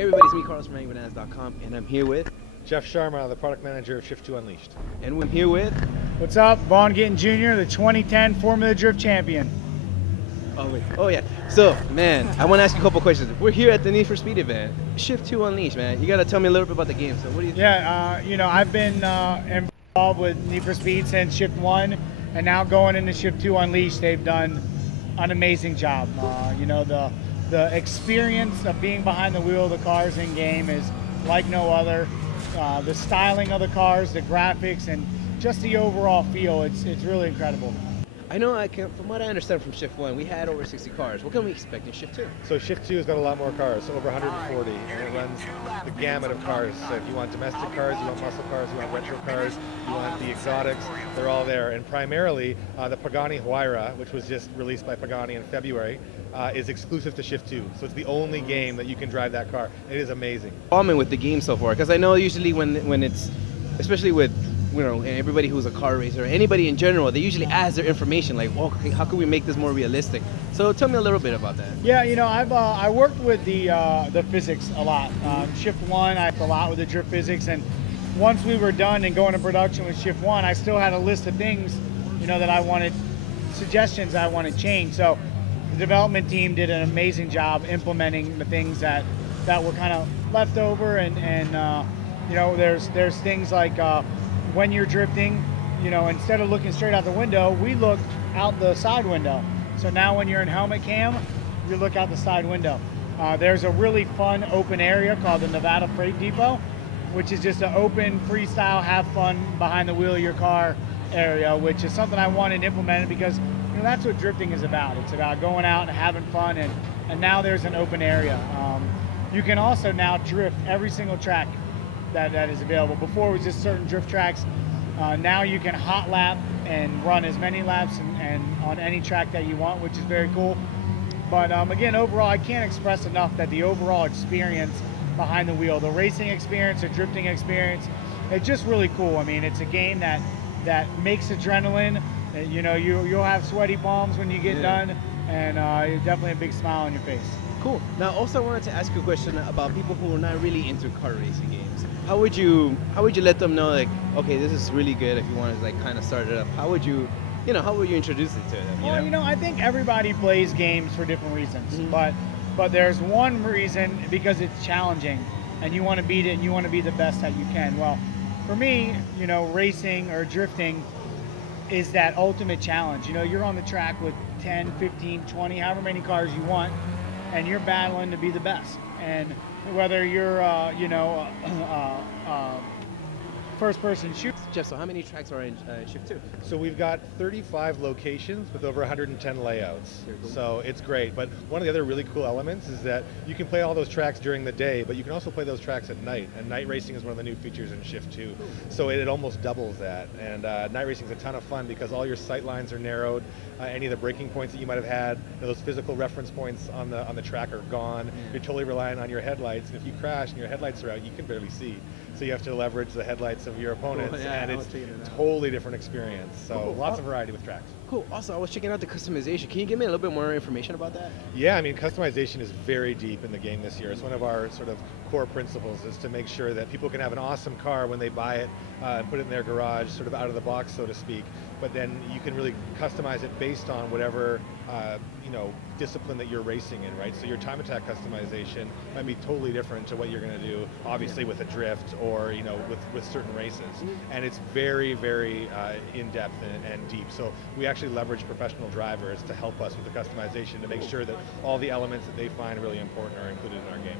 Hey everybody, it's me, Carlos from AngryBananas.com, and I'm here with Jeff Sharel, the product manager of Shift 2 Unleashed. And I'm here with What's up, Vaughn Gittin Jr., the 2010 Formula Drift champion. Oh yeah. So, man, I want to ask you a couple questions. We're here at the Need for Speed event, Shift 2 Unleashed, man. You got to tell me a little bit about the game. So, what do you think? Yeah, I've been involved with Need for Speed since Shift 1, and now going into Shift 2 Unleashed, they've done an amazing job. The experience of being behind the wheel of the cars in game is like no other. The styling of the cars, the graphics, and just the overall feel, it's really incredible. I know, from what I understand from Shift 1, we had over 60 cars. What can we expect in Shift 2? So Shift 2 has got a lot more cars, over 140, and it runs the gamut of cars. So if you want domestic cars, you want muscle cars, you want retro cars, you want the exotics, they're all there. And primarily, the Pagani Huayra, which was just released by Pagani in February, is exclusive to Shift 2. So it's the only game that you can drive that car. It is amazing. Involvement with the game so far, because I know usually when it's, especially with everybody who's a car racer, anybody in general, they usually ask their information, like, well, okay, how can we make this more realistic? So tell me a little bit about that. Yeah, I worked with the physics a lot. Shift 1, I worked a lot with the drift physics, and once we were done and going to production with Shift 1, I still had a list of things, that I wanted, suggestions I wanted changed. So the development team did an amazing job implementing the things that were kind of left over, and there's things like when you're drifting, instead of looking straight out the window, we look out the side window. So now when you're in helmet cam, you look out the side window. There's a really fun open area called the Nevada Freight Depot, which is just an open, freestyle, have fun behind the wheel of your car area, which is something I wanted implemented because that's what drifting is about. It's about going out and having fun, and now there's an open area. You can also now drift every single track that is available. Before it was just certain drift tracks. Now you can hot lap and run as many laps and on any track that you want, which is very cool. But again, overall, I can't express enough that the overall experience behind the wheel, the racing experience, the drifting experience, it's just really cool. I mean, it's a game that makes adrenaline. You'll have sweaty palms when you get done, and definitely a big smile on your face. Cool. Now, also I wanted to ask you a question about people who are not really into car racing games. How would you let them know, like, okay, this is really good if you want to, like, kind of start it up? How would you introduce it to them? Well, I think everybody plays games for different reasons, but there's one reason, because it's challenging, and you want to beat it, and you want to be the best that you can. Well, for me, racing or drifting is that ultimate challenge. You're on the track with 10, 15, 20, however many cars you want, and you're battling to be the best. And whether you're, first-person shooter. Jeff, so how many tracks are in Shift 2? So we've got 35 locations with over 110 layouts. Cool. So it's great. But one of the other really cool elements is that you can play all those tracks during the day, but you can also play those tracks at night. And night racing is one of the new features in Shift 2. Cool. So it almost doubles that. And night racing is a ton of fun because all your sight lines are narrowed. Any of the braking points that you might have had, those physical reference points on the track are gone. You're totally relying on your headlights. And if you crash and your headlights are out, you can barely see. So you have to leverage the headlights of your opponents. Cool. Yeah, and it's a totally different experience. So cool. Lots of variety with tracks. Cool. Also, I was checking out the customization. Can you give me a little bit more information about that? Yeah, I mean, customization is very deep in the game this year. It's one of our sort of core principles, is to make sure that people can have an awesome car when they buy it and put it in their garage, sort of out of the box, so to speak. But then you can really customize it based on whatever discipline that you're racing in, right? So your time attack customization might be totally different to what you're going to do, obviously, with a drift or with certain races. And it's very, very in depth and deep. So we actually leverage professional drivers to help us with the customization to make sure that all the elements that they find really important are included in our game.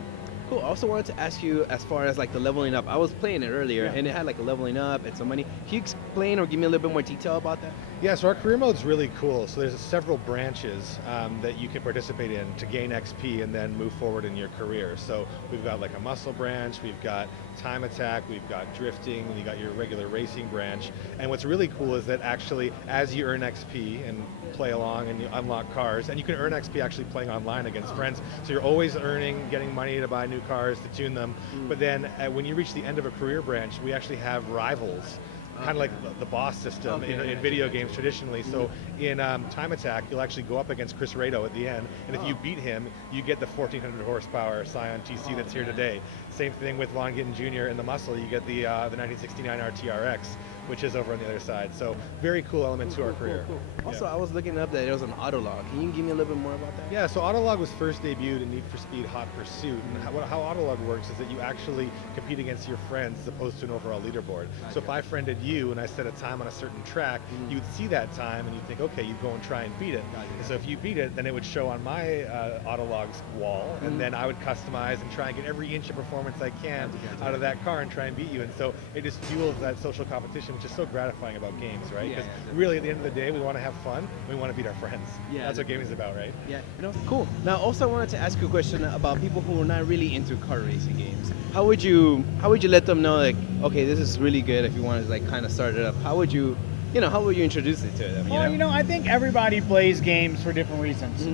Cool. I also wanted to ask you, as far as like the leveling up, I was playing it earlier and it had like a leveling up and some money. Can you explain or give me a little bit more detail about that? Yeah, so our career mode is really cool. So there's several branches that you can participate in to gain XP and then move forward in your career. So we've got like a muscle branch, we've got time attack, we've got drifting, you got your regular racing branch. And what's really cool is that actually as you earn XP and play along and you unlock cars, and you can earn XP actually playing online against friends. So you're always earning, getting money to buy new cars, to tune them. But then when you reach the end of a career branch, we actually have rivals kind of like the boss system in video games traditionally. So in Time Attack, you'll actually go up against Chris Rado at the end, and if you beat him, you get the 1400 horsepower Scion TC that's here today. Same thing with Vaughn Gittin Jr. in the muscle, you get the 1969 RTRX, which is over on the other side. So very cool element to our career. Cool. Also, I was looking up that it was an autolog. Can you give me a little bit more about that? Yeah, so Autolog was first debuted in Need for Speed Hot Pursuit. And how Autolog works is that you actually compete against your friends as opposed to an overall leaderboard. So if I friended you and I set a time on a certain track, you would see that time and you'd think, okay, you'd go and try and beat it. And so if you beat it, then it would show on my Autolog's wall, and then I would customize and try and get every inch of performance I can out of that car and try and beat you. And so it just fuels that social competition, which is so gratifying about games, right? Because really, at the end of the day, we want to have fun. We want to beat our friends. Yeah, that's what gaming is about, right? Yeah. Cool. Now, also, I wanted to ask you a question about people who are not really into car racing games. How would you let them know, like, okay, this is really good if you want to like kind of start it up? How would you introduce it to them? Well, I think everybody plays games for different reasons,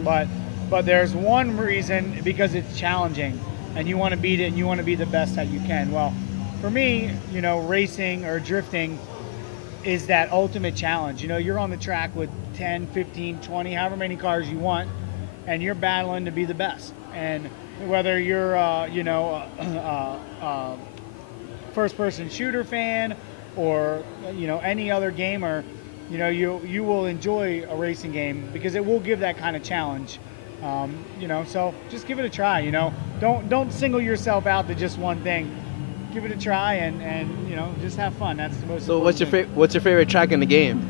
but there's one reason because it's challenging, and you want to beat it, and you want to be the best that you can. Well, for me, racing or drifting is that ultimate challenge. You're on the track with 10, 15, 20, however many cars you want, and you're battling to be the best. And whether you're, first-person shooter fan or, any other gamer, you will enjoy a racing game because it will give that kind of challenge. So just give it a try. Don't single yourself out to just one thing. Give it a try and just have fun. That's the most. So what's your favorite track in the game?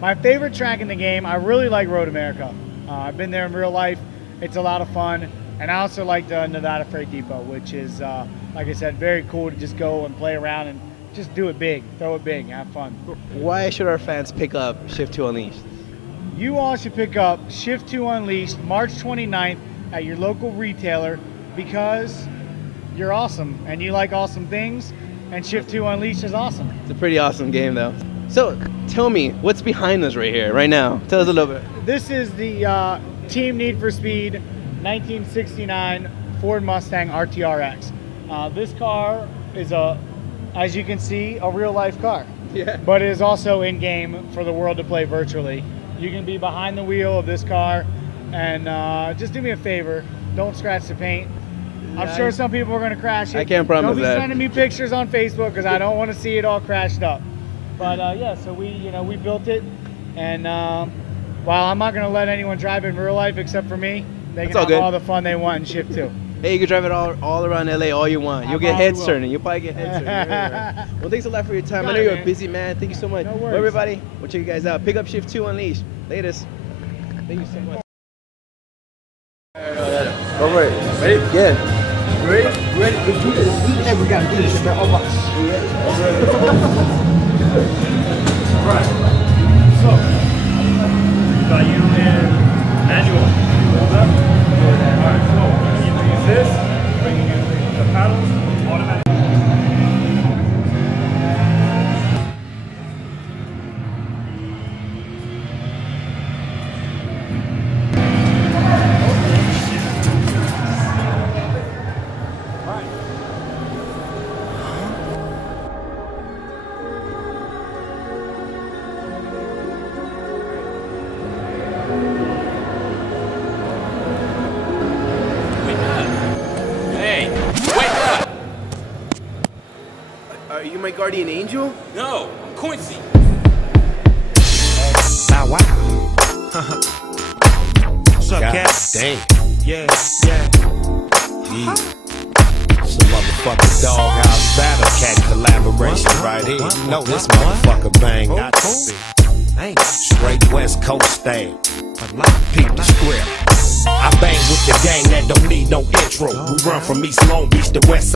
My favorite track in the game, I really like Road America. I've been there in real life. It's a lot of fun, and I also like the Nevada Freight Depot, which is like I said, very cool to just go and play around and just do it big, throw it big, have fun. Why should our fans pick up Shift 2 Unleashed? You all should pick up Shift 2 Unleashed March 29th at your local retailer because you're awesome and you like awesome things, and Shift 2 Unleashed is awesome. It's a pretty awesome game though. So tell me, what's behind us right here, right now? Tell us a little bit. This is the Team Need for Speed 1969 Ford Mustang RTRX. This car is as you can see, a real life car. Yeah. But it is also in game for the world to play virtually. You can be behind the wheel of this car, and just do me a favor, don't scratch the paint. I'm sure some people are going to crash it. I can't promise that. Don't be sending me pictures on Facebook because I don't want to see it all crashed up. But yeah, so we built it, and while I'm not going to let anyone drive it in real life except for me, they can have all the fun they want in Shift 2. Hey, you can drive it all around LA all you want. You'll get heads turning. You'll probably get heads turning. Well, thanks a lot for your time. I know you're a busy man. Thank you so much. No worries. Well, everybody, we'll check you guys out. Pick up Shift 2 Unleashed. Latest. Thank you so much. All right. Ready? Yeah. Ready? Ready? Let's do this. Yeah, we gotta do this. All right. So, got you in manual. All right. So, you use this, bringing in the paddles, automatic. Are you my guardian angel? No, I'm Quincy. Bow wow. What's up, cat? Damn. Yeah. Some motherfucking doghouse battle cat collaboration right here. You know this motherfucker bang got to see. Straight West Coast style. Peep the script. I bang with the gang that don't need no intro. We run from East Long Beach to West.